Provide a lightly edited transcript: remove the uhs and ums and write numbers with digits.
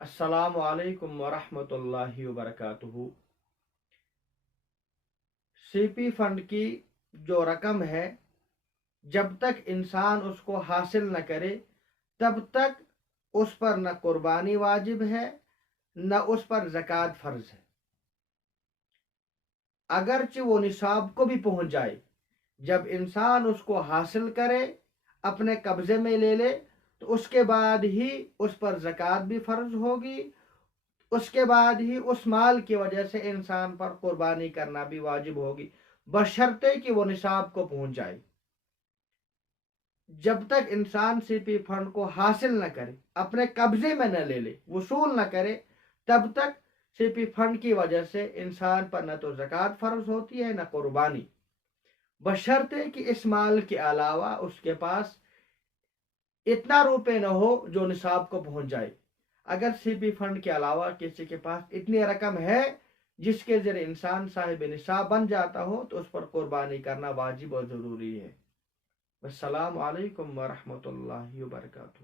السلام علیکم ورحمۃ اللہ وبرکاتہ۔ سی پی فنڈ کی جو رقم ہے، جب تک انسان اس کو حاصل نہ کرے تب تک اس پر نہ قربانی واجب ہے نہ اس پر زکوٰۃ فرض ہے۔ اگرچہ وہ نصاب کو بھی پہنچ جائے، جب انسان اس کو حاصل کرے، اپنے قبضے میں لے لے، تو اس کے بعد ہی اس پر زکوٰۃ بھی فرض ہوگی، اس کے بعد ہی اس مال کی وجہ سے انسان پر قربانی کرنا بھی واجب ہوگی، بشرطے کہ وہ نصاب کو پہنچ جائے۔ جب تک انسان سی پی فنڈ کو حاصل نہ کرے، اپنے قبضے میں نہ لے لے، وصول نہ کرے، تب تک سی پی فنڈ کی وجہ سے انسان پر نہ تو زکوٰۃ فرض ہوتی ہے نہ قربانی، بشرطے کہ اس مال کے علاوہ اس کے پاس اتنا روپے نہ ہو جو نصاب کو پہنچ جائے۔ اگر سی پی فنڈ کے علاوہ کسی کے پاس اتنی رقم ہے جس کے ذریعے انسان صاحب نصاب بن جاتا ہو، تو اس پر قربانی کرنا واجب اور ضروری ہے۔ السلام علیکم ورحمۃ اللہ وبرکاتہ۔